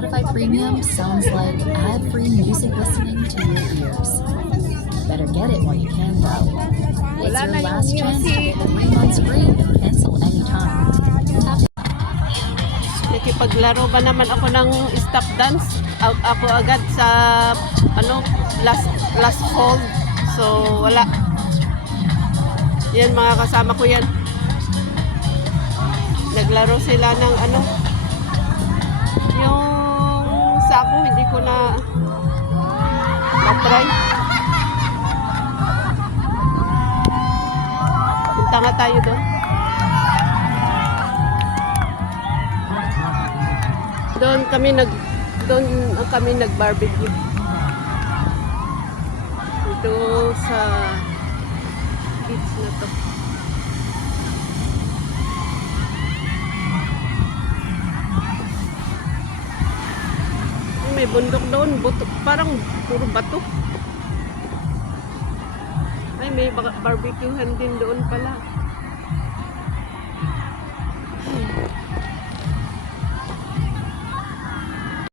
Spotify Premium sounds like ad-free music listening to your ears. Better get it while you can, though. It's Wala your na yung last chance to music. get 3 months free. Cancel anytime. Tap Nakipaglaro ba naman ako ng stop dance? Ako agad sa last fold. So wala. Yan, mga kasama ko yan. Naglaro sila ng yung sa ako hindi ko na-try. Punta nga tayo doon. Doon kami nag-barbecue. Ito sa beach na to. May bundok doon, parang puro bato. Ay, may barbecuehan din doon pala.